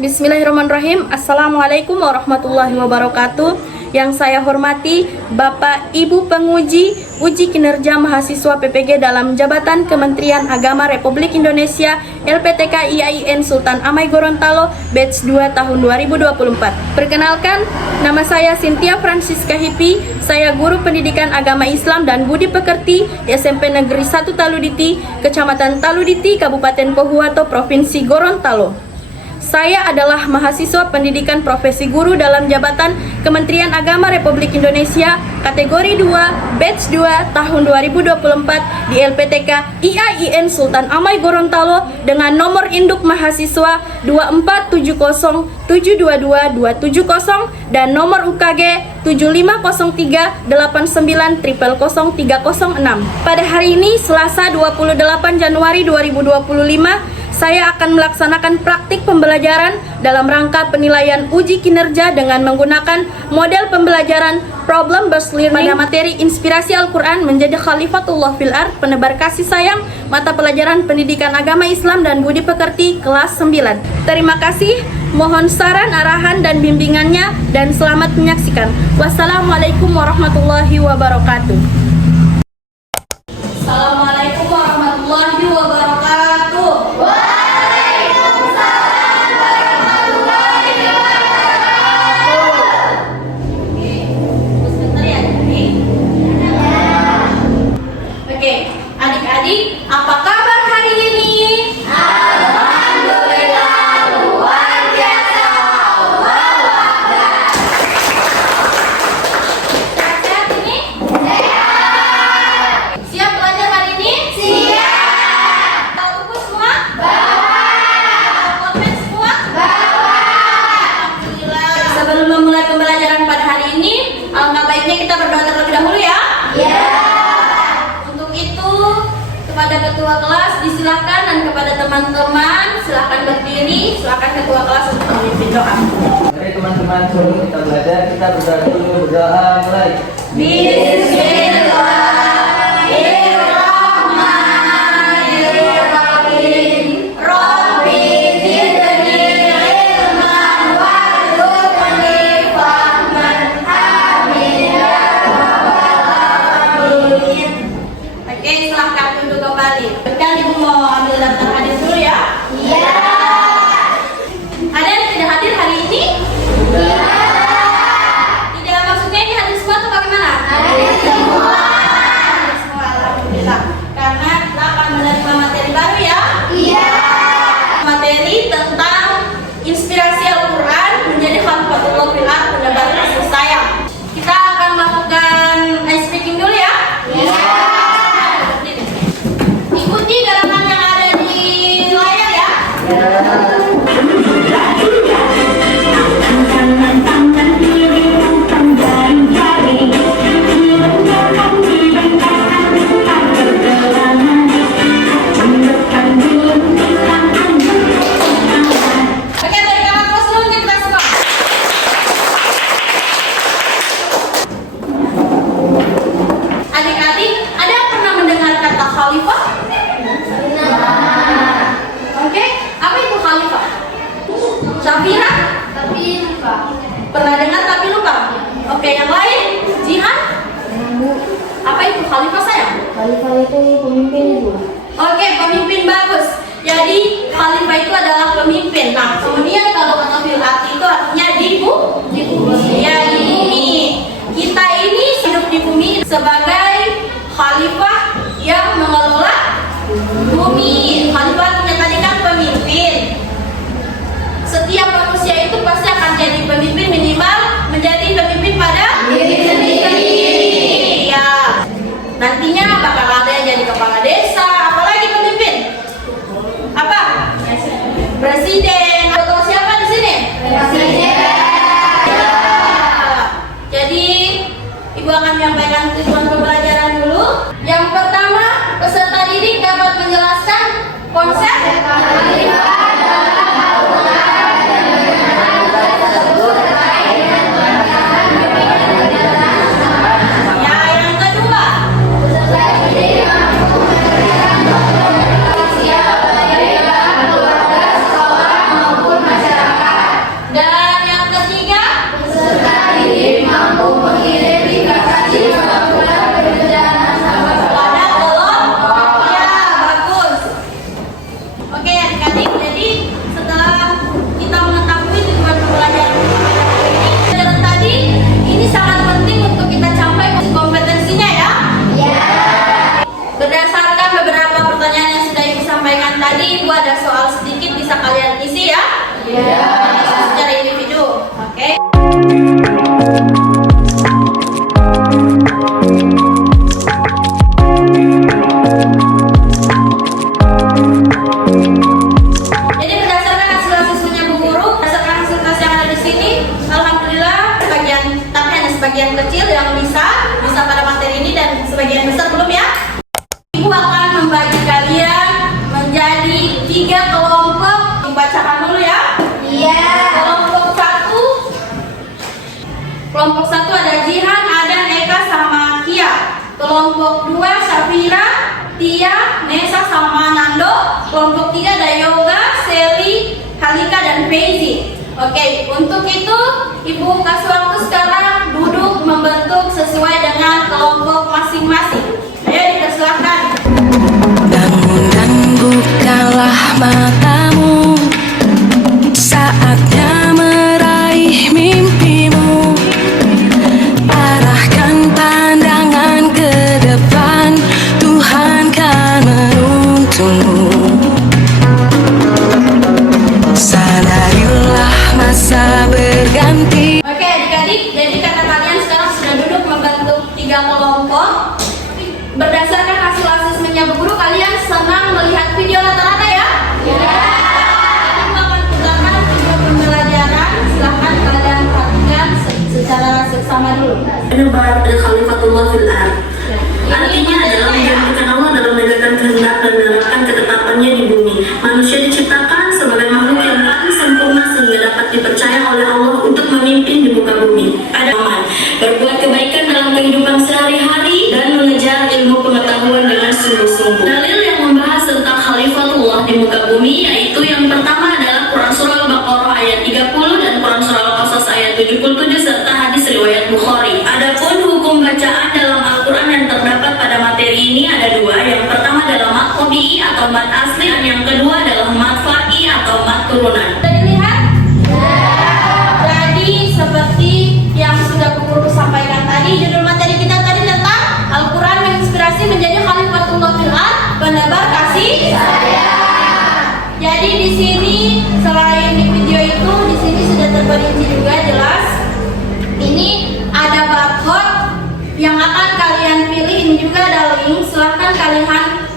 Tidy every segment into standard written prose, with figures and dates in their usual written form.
Bismillahirrahmanirrahim. Assalamualaikum warahmatullahi wabarakatuh. Yang saya hormati Bapak Ibu penguji uji kinerja mahasiswa PPG dalam jabatan Kementerian Agama Republik Indonesia LPTK IAIN Sultan Amai Gorontalo batch 2 tahun 2024. Perkenalkan, nama saya Cynthia Francisca Hipi. Saya guru pendidikan agama Islam dan budi pekerti di SMP Negeri 1 Taluditi, Kecamatan Taluditi, Kabupaten Pohuwato, Provinsi Gorontalo. Saya adalah mahasiswa pendidikan profesi guru dalam jabatan Kementerian Agama Republik Indonesia kategori 2 batch 2 tahun 2024 di LPTK IAIN Sultan Amai Gorontalo dengan nomor induk mahasiswa 247072270 dan nomor UKG 750389000306. Pada hari ini Selasa 28 Januari 2025, saya akan melaksanakan praktik pembelajaran dalam rangka penilaian uji kinerja dengan menggunakan model pembelajaran problem based learning pada materi inspirasi Al-Quran menjadi khalifatullah fil ard, penebar kasih sayang, mata pelajaran pendidikan agama Islam dan budi pekerti kelas 9. Terima kasih, mohon saran, arahan dan bimbingannya dan selamat menyaksikan. Wassalamualaikum warahmatullahi wabarakatuh. Assalamualaikum warahmatullahi wabarakatuh. Adik-adik, apa kabar hari ini? Alhamdulillah, luar biasa. Sehat-sehat ini? Sehat. Siap belajar hari ini? Siap. Tahu buku semua? Bawa. Tahu pulpen semua? Bawa. Alhamdulillah. Sebelum memulai pembelajaran pada hari ini, alangkah baiknya kita berdoa terlebih dahulu ya. Ya. Kepada ketua kelas disilakan dan kepada teman-teman silakan berdiri. Silakan ketua kelas untuk memimpin doa. Mari teman-teman, sebelum kita belajar, kita berdoa dulu. Berdoa mulai. Bismillahirrahmanirrahim. Rabbi zidni ilman warzuqni fahman. Amin ya rabbal alamin. Oke, silahkan duduk kembali. Kan ibu mau ambil daftar hadir dulu ya? Iya. Ada yang tidak hadir hari ini? Iya. Tidak, maksudnya ini hadir semua atau bagaimana? Hadir semua. Hadir semua, alhamdulillah. Karena kita akan menerima materi baru ya? Iya. Materi tentang inspirasi Al-Quran menjadi khalifatullah fil ard, penebar kasih sayang. Kita akan melakukan ice breaking dulu ya? Iya. Ikuti gerakan yang ada di layar ya. Oke, dari kawan kelas dulu kita semua. Adik-adik, ada yang pernah mendengar kata khalifah? Oke, apa itu khalifah? Syafira? Tapi lupa. Pernah dengar tapi lupa? Oke, yang lain? Jihan? Apa itu khalifah sayang? Khalifah itu pemimpin itu. Oke, pemimpin, bagus. Jadi khalifah itu adalah pemimpin. Nah, kemudian kalau kata fil arti itu artinya di bumi. Ya, di bumi. Kita ini hidup di bumi sebagai khalifah yang mengelola bumi. Khalifah artinya tadi kan pemimpin. Setiap manusia itu pasti akan jadi pemimpin, minimal menjadi pemimpin pada diri sendiri. Ya. Nantinya bakal ada yang jadi kepala desa, apalagi pemimpin. Apa? Presiden. Atau siapa di sini? Presiden. Ya. Jadi Ibu akan menyampaikan tujuan pembelajaran dulu. Yang pertama, peserta didik dapat menjelaskan konsep ya. Yang kedua, Siapa keluarga, sekolah maupun masyarakat. Kelompok 2 Safira, Tia, Nesa sama Nando. Kelompok 3 ada Yoga, Seli, Halika dan Feizi. Oke, untuk itu Ibu kasih waktu sekarang duduk membentuk sesuai dengan kelompok masing-masing. Ayo dipersilakan. Bangun dan bukalah matamu, saatnya meraih mimpimu. Arahkan pandangan ke depan, Tuhan kan menuntunmu. Sadarilah masa berganti. Oke adik-adik, jadi kata kalian sekarang sudah duduk membentuk 3 kelompok. Berdasarkan hasil asesmennya Bu Guru, kalian senang melihat video rata-rata ya? Ya. Kami akan putarkan video pembelajaran. Silahkan kalian perhatikan secara seksama dulu. Debat Khalifatullah fil ard. Artinya adalah menjadikan Allah dalam menegakkan kehendak dan menerapkan ketetapannya di bumi. Manusia diciptakan sebagai makhluk yang paling sempurna sehingga dapat dipercaya oleh Allah untuk memimpin di muka bumi. Ada aman, berbuat kebaikan dalam kehidupan sehari-hari dan mengejar ilmu pengetahuan dengan sungguh-sungguh. Dalil yang membahas tentang Khalifatullah di muka bumi yaitu yang pertama adalah Quran Surah Al-Baqarah ayat 30 dan Quran Surah Al-Qasas ayat 77 serta hadis riwayat Bukhari. Adapun hukum bacaan dalam Al-Quran yang terdapat pada materi ini ada 2. Yang pertama adalah mat tabi'i atau mat asli dan yang kedua adalah mat far'i atau mat turunan. Sudah dilihat? Jadi seperti yang sudah Bu Guru sampaikan tadi, judul materi kita tadi tentang Al-Quran menginspirasi menjadi Khalifatullah fil ard, penebar kasih sayang. Jadi di sini selain di video itu, di sini sudah terperinci juga jelas. Ini ada barcode yang akan kalian pilih, ini juga ada link. Silahkan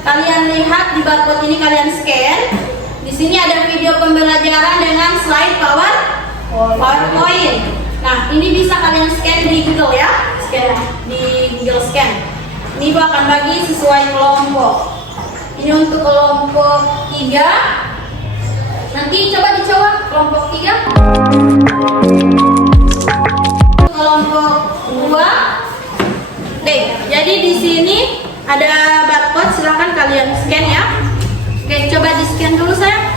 kalian lihat di barcode ini, kalian scan. Di sini ada video pembelajaran dengan slide PowerPoint. Nah, ini bisa kalian scan di Google ya, scan di Google Scan. Ini Ibu akan bagi sesuai kelompok. Ini untuk kelompok 3. Nanti coba dicoba kelompok 3. Kelompok 2. Deh, jadi di sini ada barcode, silahkan kalian scan ya. Oke, coba di scan dulu sayang.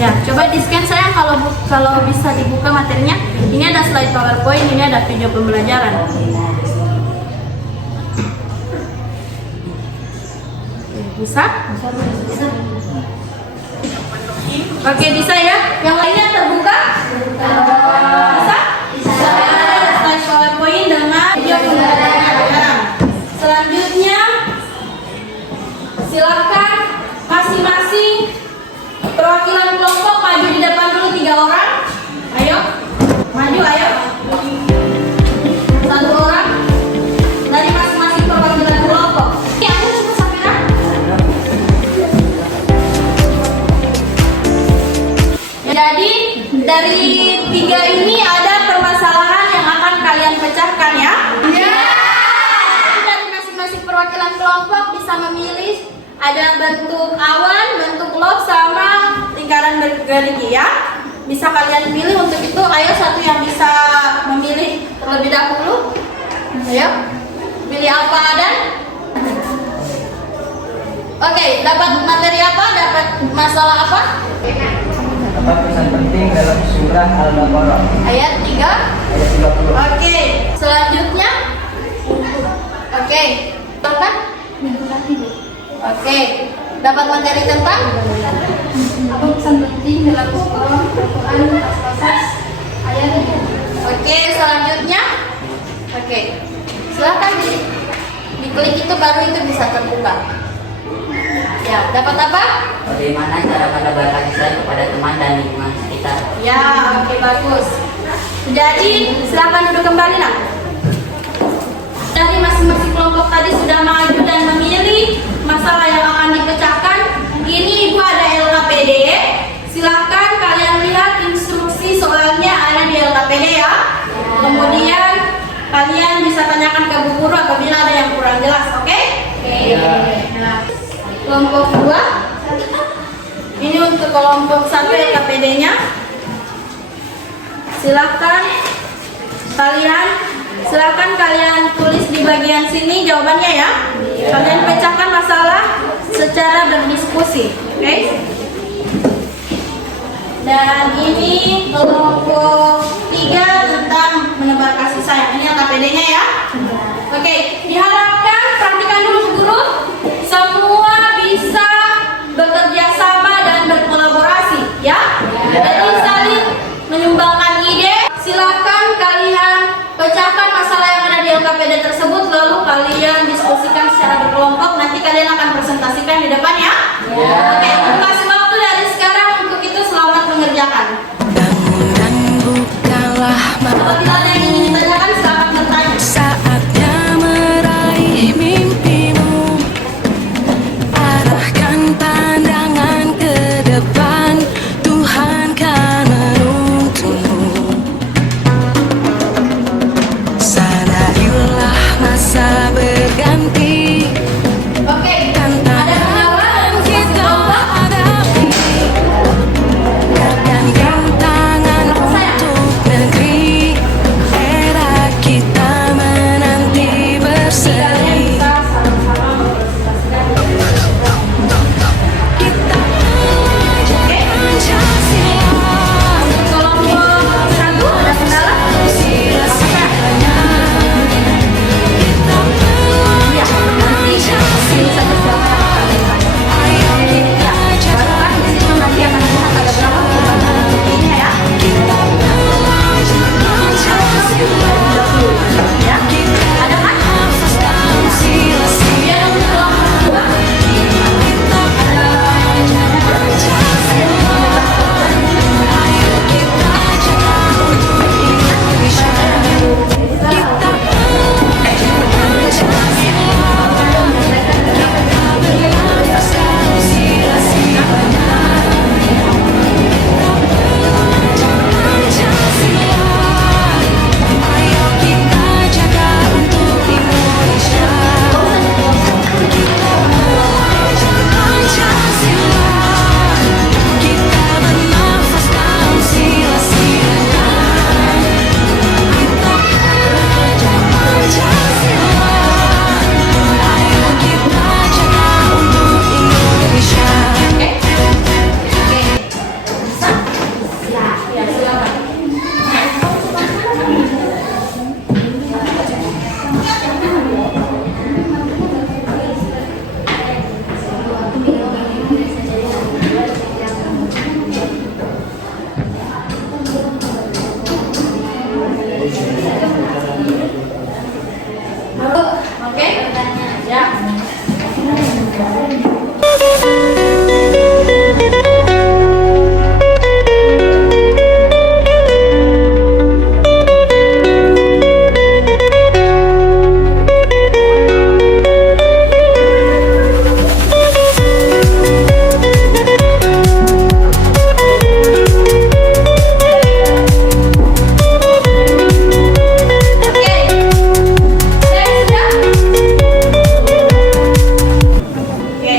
Ya, coba di scan sayang, kalau bisa dibuka materinya. Ini ada slide PowerPoint, ini ada video pembelajaran. Bisa? Oke, bisa ya. Yang lainnya terbuka? Bisa? Bisa. Ada slide PowerPoint dengan video pembelajaran. Selanjutnya, silakan masing-masing perwakilan kelompok maju di depan dulu 3 orang. Ayo, maju ayo. 1 orang dari masing-masing perwakilan kelompok. Ini aku cukup Safira. Jadi dari 3 ini ada permasalahan yang akan kalian pecahkan ya. Dari masing-masing perwakilan kelompok bisa memilih. Ada bentuk awan, bentuk lob, sama lingkaran bergerigi ya. Bisa kalian pilih untuk itu. Ayo satu yang bisa memilih terlebih dahulu. Ayo, pilih apa dan? Oke, dapat materi apa? Dapat masalah apa? Dapat pesan penting dalam surah Al-Baqarah Ayat 3. ayat 30. Oke, selanjutnya. Oke, tempat? Oke, dapat materi tentang apa pesan penting dalam Al-Quran ayat 3. Oke, selanjutnya. Oke, silakan diklik itu baru itu bisa terbuka. Ya, dapat apa? Bagaimana cara pada berbagi sayang kepada teman dan lingkungan sekitar? Ya, oke bagus. Jadi silakan duduk kembali nak. Dari masing-masing kelompok tadi sudah maju dan memilih masalah yang akan dipecahkan. Ini Ibu ada LKPD. Silakan kalian lihat instruksi soalnya ada di LKPD ya. Kemudian kalian bisa tanyakan ke Bu Guru apabila ada yang kurang jelas, oke? Nah, kelompok 2. Ini untuk kelompok 1 LKPD-nya. Silakan kalian Silakan kalian tulis di bagian sini jawabannya ya. Kalian pecahkan masalah secara berdiskusi, oke? Dan ini kelompok 3 tentang menebar kasih sayang. Ini KPD-nya ya. Oke, diharapkan perhatikan dulu guru, semua bisa bekerja sama dan berkolaborasi ya. Jadi saling menyumbangkan ide. Silakan kalian pecahkan masalah yang ada di LKPD tersebut, lalu kalian diskusikan secara berkelompok. Nanti kalian akan presentasikan di depan ya. Oke, untuk kasih waktu dari sekarang untuk itu, selamat mengerjakan. Bangun dan bukalah Kalau tidak ada yang ingin ditanyakan, selamat bertanya. saatnya meraih mimpimu. Arahkan pandangan ke depan, Tuhan kan menuntunmu. Sadarilah masa berganti, Oke, ada tantangan kendala kita hadapi. Gerakan tangan untuk negeri, era kita menanti berseri. Kita belajar Pancasila, kelompok 1 ada kendala? sila-silanya. Kita belajar Pancasila, ayo kita jaga Nanti akan lihat ada berapa ini ya. kita belajar Pancasila. Ya. Kita Ada kan? hafazkan sila-silanya. Kita belajar Pancasila, ayo kita jaga untuk Indonesia. Kita belajar Pancasila, kita berhafazkan sila-silanya. Kita belajar Pancasila, ayo kita jaga untuk Indonesia. Kita belajar Pancasila, kita bernafaskan sila-silanya. Kita belajar Pancasila, ayo kita jaga untuk Indonesia. Ya, silakan. Oke? Ya. Oke. Sudah? Oke,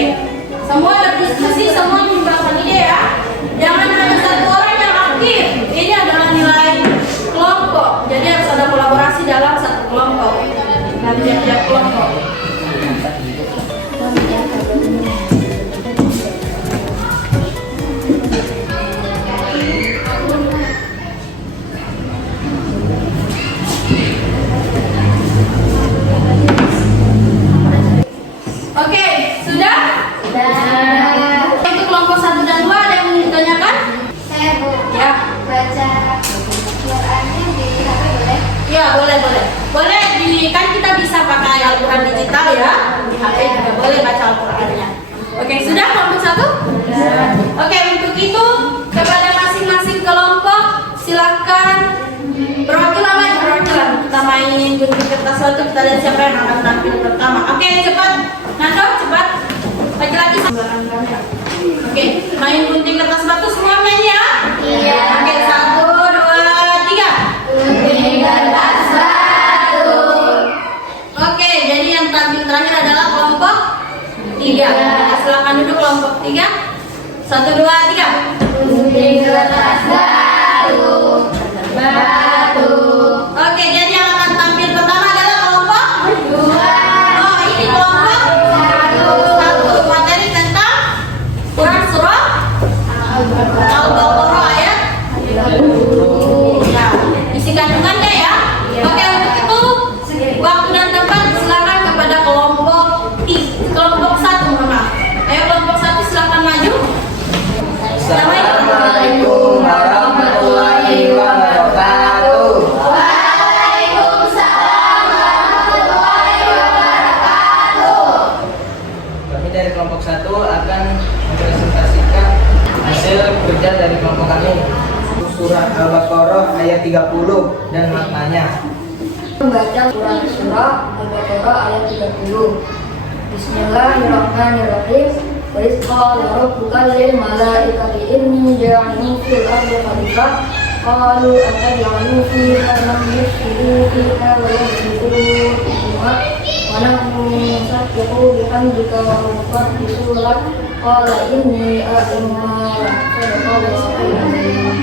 semua berdiskusi, semua menyumbangkan ide ya. Jangan hanya satu orang yang aktif. Ini adalah nilai kelompok. Jadi harus ada kolaborasi dalam satu kelompok. Dan tiap-tiap kelompok. Oke, sudah? Untuk kelompok 1 dan 2 ada yang ingin ditanyakan? Saya Bu, Ya. baca Qurannya di HP boleh? Ya, boleh. Boleh kan kita bisa pakai Al-Quran digital ya. Di HP juga boleh baca Al-Qurannya. Oke, sudah kelompok 1? Oke, untuk itu kepada masing-masing kelompok silahkan perwakilan. Kita main gunting kertas batu, kita lihat siapa yang akan tampil pertama. Oke, cepat. Nando, cepat. Laki-laki. Oke, main gunting kertas batu semuanya ya. Iya. Oke, 1, 2, 3. Gunting kertas batu. Oke, jadi yang tampil terakhir adalah kelompok 3. Silakan duduk kelompok 3. 1, 2, 3. Gunting kertas batu. Batu. Oke, jadi yang akan tampil ayat 30 dan maknanya. Membaca surah Al-Baqarah ayat 30. Bismillahirrahmanirrahim. Wa idh qala rabbuka lil malaikati inni ja'ilun fil ardi khalifah qalu ataj'alu fiha man yufsidu fiha wa yufsidu fiha wa nahnu nusabbihu bihamdika wa nuqaddisu lak qala inni a'lamu.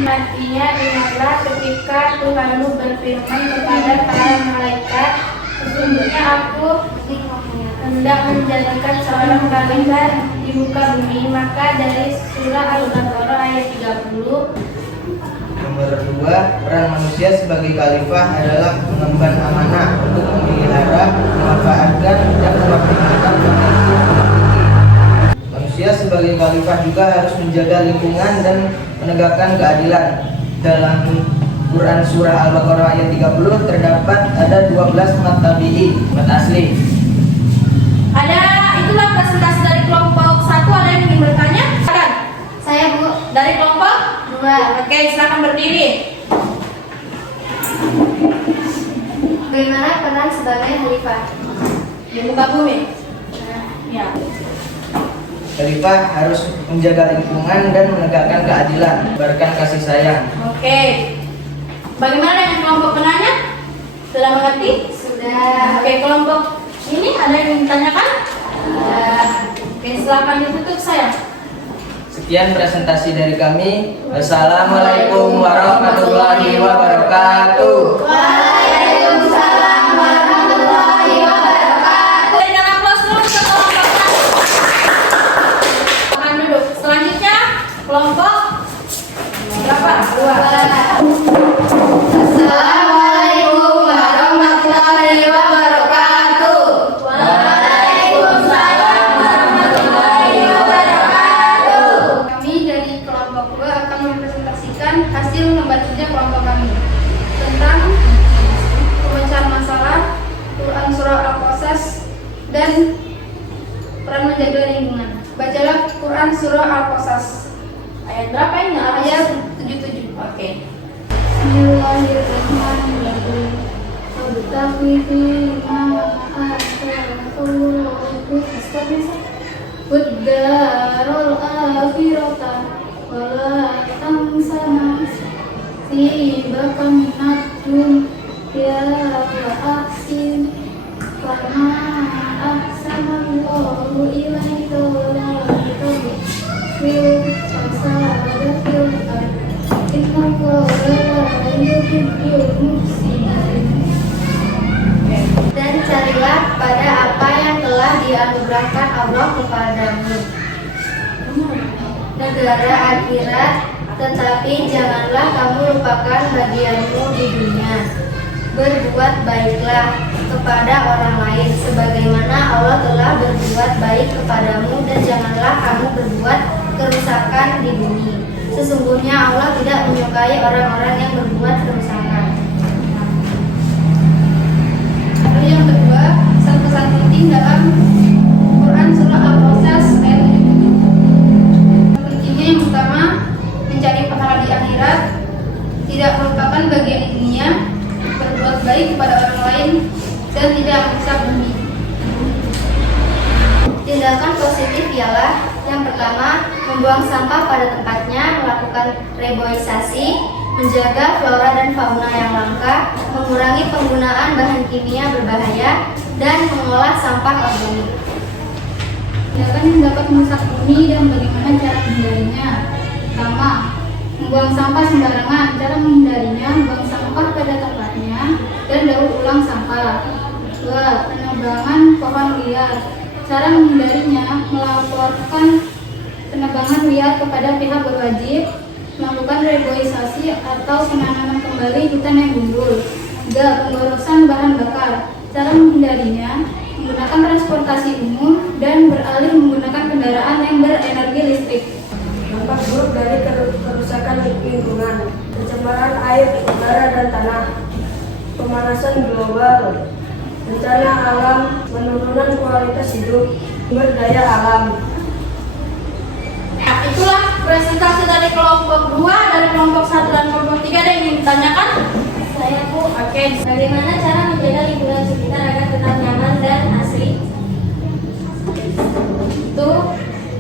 Nantinya ingatlah ketika Tuhanmu berfirman kepada para malaikat, sesungguhnya aku hendak menjadikan seorang khalifah di muka bumi. Maka dari surah Al-Baqarah ayat 30. Nomor 2, peran manusia sebagai khalifah adalah mengemban amanah untuk memelihara, memanfaatkan, dan mengoptimalkan potensi yang dimiliki. Manusia sebagai khalifah juga harus menjaga lingkungan dan menegakkan keadilan. Dalam Quran surah Al-Baqarah ayat 30 terdapat ada 12 mat tabi'i, mat asli. Itulah presentasi dari kelompok 1. Ada yang ingin bertanya? Silakan. Saya Bu. Dari kelompok 2. Oke, silakan berdiri. Bagaimana peran sebagai khalifah Di muka bumi. Ya. Khalifah harus menjaga lingkungan dan menegakkan keadilan, menebarkan kasih sayang. Oke. Bagaimana dengan kelompok penanya? Sudah mengerti? Sudah. Oke, kelompok ini ada yang ingin ditanyakan? Oke, silakan ditutup saya. Sekian presentasi dari kami. Wassalamualaikum warahmatullahi wabarakatuh. Waalaikumsalam warahmatullahi wabarakatuh. Berikan aplaus dulu untuk kelompok satu. Silakan duduk. Selanjutnya kelompok berapa? 2. Assalamualaikum warahmatullahi wabarakatuh. Waalaikumsalam warahmatullahi wabarakatuh. Kami dari kelompok 2 akan mempresentasikan hasil lembar kerja kelompok kami tentang pemecahan masalah, Quran surah Al-Qasas, dan peran menjaga lingkungan. Bacalah Quran surah Al-Qasas Ayat berapa ini? ayat 77. Oke. Bismillahirrahmanirrahim. Wabtaghi fima ataakallahu wad-darul akhirata wa la tansa nasibaka minad dunya wa ahsin kama ahsanallahu ilaika wa la tabghi fil fasadi fil ardh innallaha la yuhibbul mufsidin. Dan carilah pada apa yang telah dianugerahkan Allah kepadamu, negara akhirat, tetapi janganlah kamu lupakan bagianmu di dunia. Berbuat baiklah kepada orang lain sebagaimana Allah telah berbuat baik kepadamu, dan janganlah kamu berbuat kerusakan di bumi. Sesungguhnya Allah tidak menyukai orang-orang yang berbuat kerusakan. Lalu yang kedua, pesan-pesan penting dalam Quran surah Al-Qasas ayat 77. Pentingnya yang pertama, mencari pahala di akhirat, tidak melupakan bagian di dunia, berbuat baik kepada orang lain, dan tidak merusak bumi. Tindakan positif ialah yang pertama, membuang sampah pada tempatnya, melakukan reboisasi, menjaga flora dan fauna yang langka, mengurangi penggunaan bahan kimia berbahaya, dan mengolah sampah organik. Tindakan yang dapat merusak bumi dan bagaimana cara menghindarinya. Pertama, membuang sampah sembarangan. Cara menghindarinya, buang sampah pada tempatnya dan daur ulang sampah. 2. Penebangan pohon liar. Cara menghindarinya, melaporkan penebangan liar kepada pihak berwajib, melakukan reboisasi atau penanaman kembali hutan yang gundul. 3. Pemborosan bahan bakar. Cara menghindarinya, menggunakan transportasi umum dan beralih menggunakan kendaraan yang berenergi listrik. Dampak buruk dari kerusakan lingkungan, pencemaran air, udara, dan tanah, pemanasan global, bencana alam, penurunan kualitas hidup, sumber daya alam. Nah, itulah presentasi dari kelompok 2, dari kelompok 1 dan kelompok 3 ada yang ingin ditanyakan? Saya Bu, Oke. bagaimana cara menjaga lingkungan sekitar agar tetap nyaman dan asri? Itu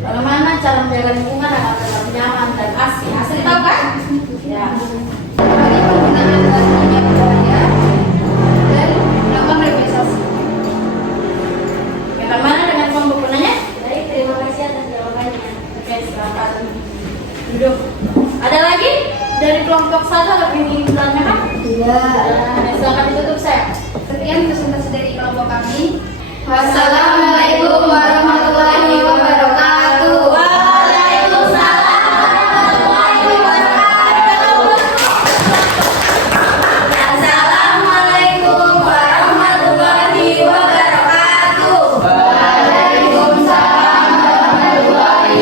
bagaimana cara menjaga lingkungan agar tetap nyaman dan asri? Asri tahu kan? Ya. Bagi penggunaan bahan minyak berbahaya dan melakukan revitalisasi. Bagaimana dengan kelompok penanya? Baik, terima kasih atas jawabannya. Oke, silakan duduk. Ada lagi dari kelompok 1 ada yang ingin ditanyakan? Silakan ditutup saya. Sekian presentasi dari kelompok kami. Wassalamualaikum warahmatullahi wabarakatuh. Assalamualaikum warahmatullahi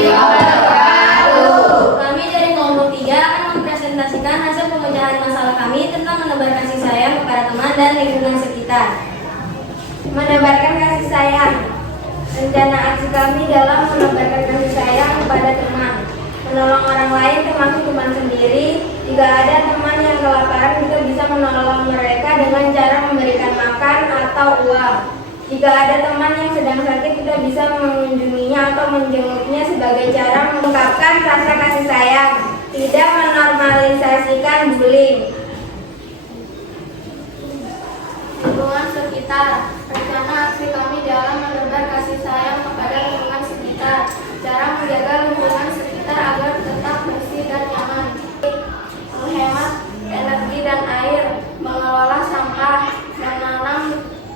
wabarakatuh. Kami dari kelompok 3 akan mempresentasikan hasil pemecahan masalah kami tentang menebar kasih sayang kepada teman dan lingkungan sekitar. Menebarkan kasih sayang. Rencana aksi kami dalam menebarkan kasih sayang kepada teman. Menolong orang lain termasuk teman sendiri. Jika ada teman yang kelaparan, kita bisa menolong mereka dengan cara memberikan makan atau uang. Jika ada teman yang sedang sakit, kita bisa mengunjunginya atau menjenguknya sebagai cara mengungkapkan rasa kasih sayang. Tidak menormalisasikan bullying. Lingkungan sekitar. Rencana aksi kami dalam menebar kasih sayang kepada lingkungan sekitar. Cara menjaga lingkungan sekitar agar tetap bersih dan nyaman. Menghemat energi dan air, mengelola sampah, menanam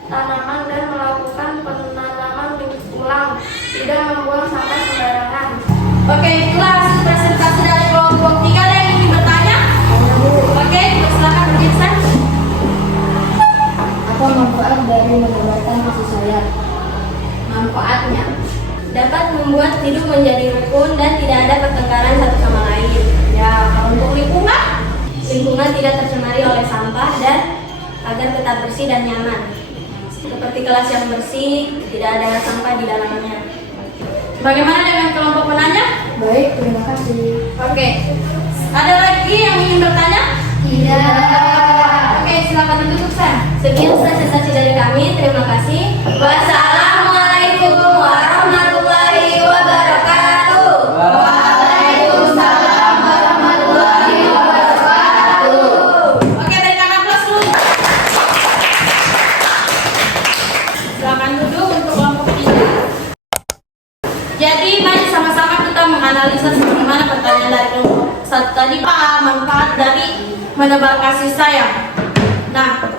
tanaman dan melakukan penanaman ulang. Tidak membuang sampah sembarangan. Oke, itulah hasil presentasi dari kelompok 3. Ada yang ingin bertanya? Oke, silakan Irsan. Apa manfaat dari menebarkan kasih sayang? Manfaatnya Dapat membuat hidup menjadi rukun dan tidak ada pertengkaran satu sama lain. ya, kalau untuk lingkungan Lingkungan tidak tercemari oleh sampah dan agar tetap bersih dan nyaman. Seperti kelas yang bersih, tidak ada sampah di dalamnya. bagaimana dengan kelompok penanya? Baik, terima kasih. Oke, ada lagi yang ingin bertanya? Tidak. Oke, silakan ditutup San. Sekian presentasi dari kami. Terima kasih. Wassalamualaikum warahmatullahi wabarakatuh. Waalaikumsalam warahmatullahi wabarakatuh. Oke, dari kakak kelas dulu. Silakan duduk untuk kelompok 3. Jadi mari sama-sama kita menganalisa bagaimana pertanyaan dari kelompok 1 tadi, apa manfaat dari menebar kasih sayang. Nah,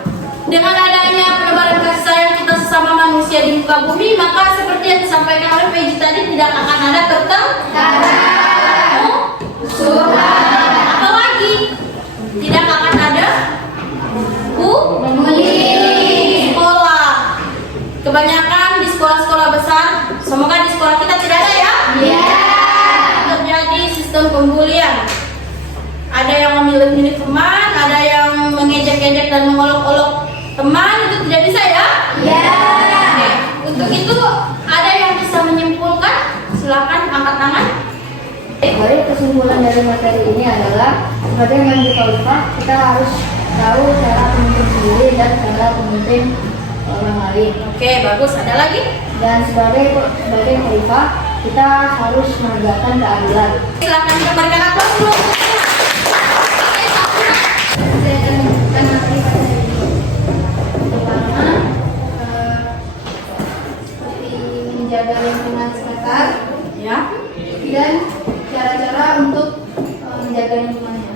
dengan adanya penebaran kasih sayang kita sesama manusia di muka bumi, maka seperti yang disampaikan oleh Peji tadi, tidak akan ada musuhan. Apalagi tidak akan ada sekolah. Kebanyakan di sekolah-sekolah besar, semoga di sekolah kita tidak ada ya. Terjadi sistem pembulian. Ada yang memilih-milih teman, ada yang mengejek-ejek dan mengolok-olok teman, itu tidak bisa ya? Oke. Untuk itu ada yang bisa menyimpulkan? Silakan angkat tangan. Baik, kesimpulan dari materi ini adalah sebagai manajer khalifah kita harus tahu cara pemimpin sendiri dan cara pemimpin orang lain. Oke, bagus. Ada lagi? Dan sebagai khalifah kita harus menegakkan keadilan. Silakan kita berikan aplaus dulu. Saya akan menyebutkan materi pada hari ini. Pertama, seperti menjaga lingkungan sekitar Ya. dan cara-cara untuk menjaga lingkungannya.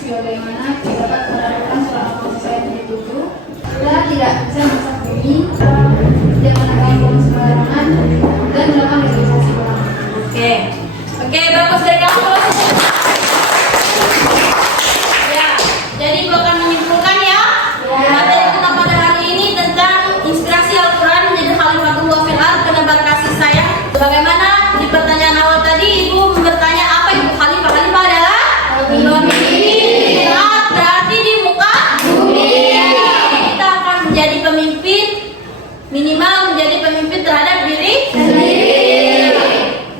Sebagaimana dapat menerapkan selama proses saya dituju, kita tidak bisa merusak bumi, tidak menangkap buang sembarangan, dan melakukan revitalisasi ulang. Oke. Oke, bagus dari kamu. Ya, jadi gue akan menyimpulkan ya. Materi kita pada hari ini tentang inspirasi Al-Quran menjadi khalifatullah fil ardh, penebar kasih sayang. Bagaimana di pertanyaan awal tadi Ibu bertanya apa itu khalifah? Khalifah adalah pemimpin. Berarti di muka bumi. Kita akan menjadi pemimpin, minimal menjadi pemimpin terhadap diri sendiri.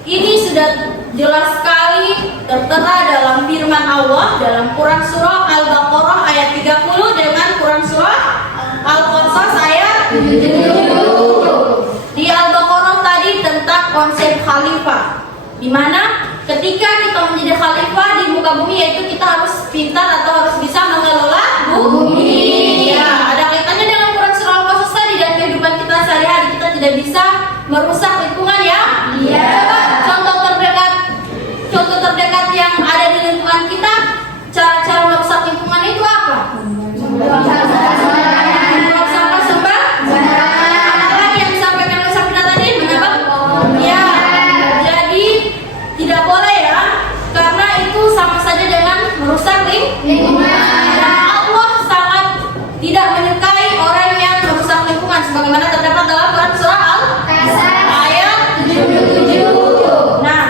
Ini sudah jelas sekali tertulis konsep khalifah, di mana ketika kita menjadi khalifah di muka bumi, yaitu kita harus pintar atau harus bisa mengelola bumi. Ya, ada kaitannya dengan Quran surah Al-Qasas tadi, dan kehidupan kita sehari-hari kita tidak bisa merusak lingkungan ya. Coba contoh terdekat yang ada di lingkungan kita, cara-cara merusak lingkungan itu apa? Buang sampah sembarangan. Apalagi yang disampaikan oleh Safina tadi, menyebab ya. Jadi tidak boleh ya, karena itu sama saja dengan merusak lingkungan. Dan Allah sangat tidak menyukai orang yang merusak lingkungan, sebagaimana terdapat dalam Quran surah Al-Qasas ayat 77. Nah,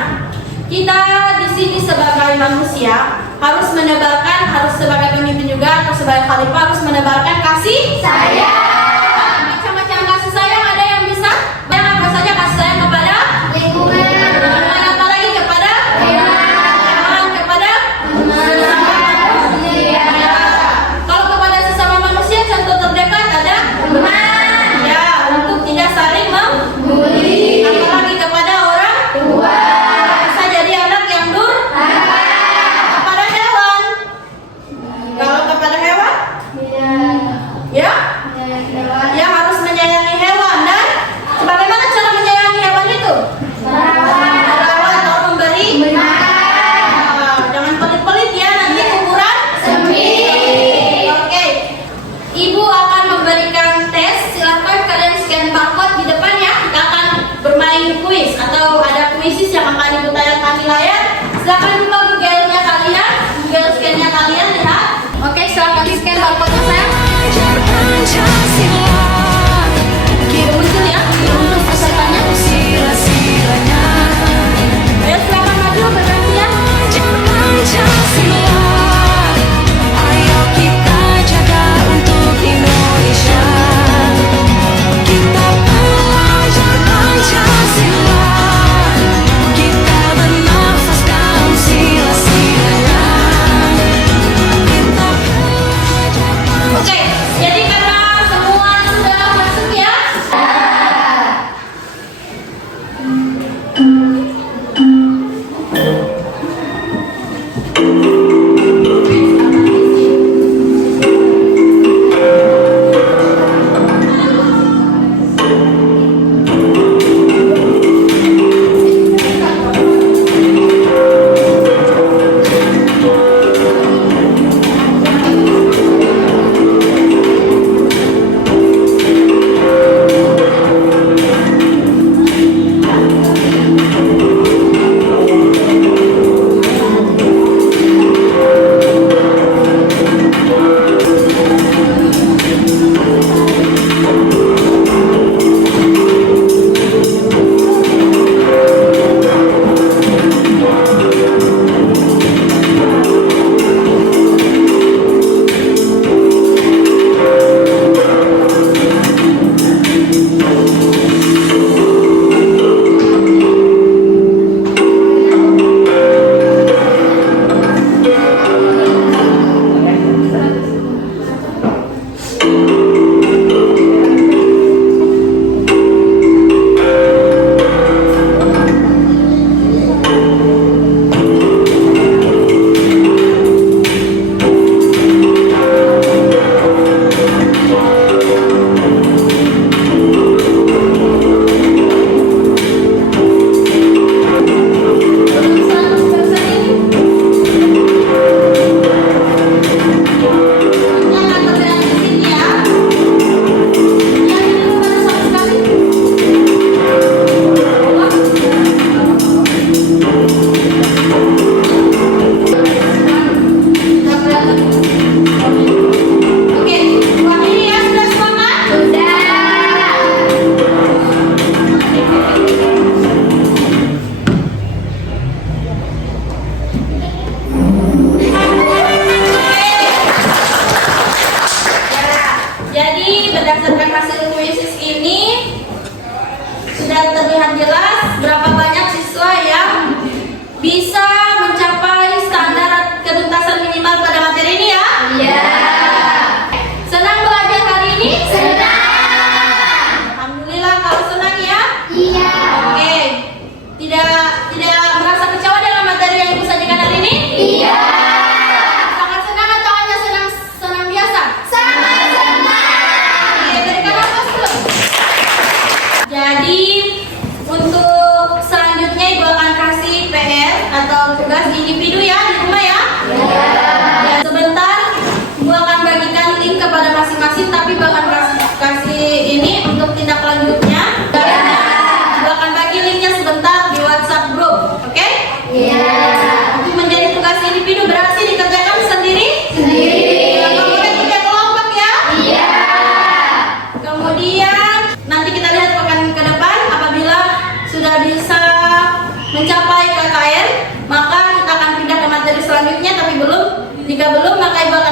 kita di sini sebagai manusia harus menebarkan, harus sebagai pemimpin juga atau sebagai khalifah harus menebarkan kasih sayang. Macam-macam kasih sayang ada yang bisa. Yang apa saja kasih sayang kepada lingkungan. Dan apa lagi kepada hewan, kepada manusia. Kalau kepada sesama manusia, contoh terdekat ada teman. Ya, untuk tidak saling membuli. Apalagi kepada orang tua. Bisa jadi anak yang durhaka. Kepada hewan. Kalau kepada hewan, ya, ya harus menyayangi hewan. Dan bagaimana cara menyayangi hewan itu? Merawat atau memberi makan. Jangan pelit-pelit ya, nanti kuburan sempit. Oke, Ibu akan memberikan tes. Silahkan kalian scan barcode di depan ya. Kita akan bermain kuis atau ada kuisis yang akan Ibu tayangkan di layar. Silahkan buka Google-nya kalian, Google scan-nya kalian, lihat. Oke, silahkan scan barcode-nya saya. Belajar Pancasila, Ibu muncul ya untuk pesertanya. sila-silanya. Ayo silakan maju bergantian. Belajar Pancasila, ayo kita jaga untuk Indonesia. Kita belajar Pancasila, kita bernafas dalam sila-silanya. Kita belajar Oke, jadi karena semua sudah masuk ya. berdasarkan hasil kuisis ini sudah terlihat jelas berapa banyak siswa yang bisa mencapai standar ketuntasan minimal pada materi ini ya? Iya. Senang belajar hari ini? Senang. Alhamdulillah kalau senang ya? Iya. Oke. Jika belum, maka Ibu akan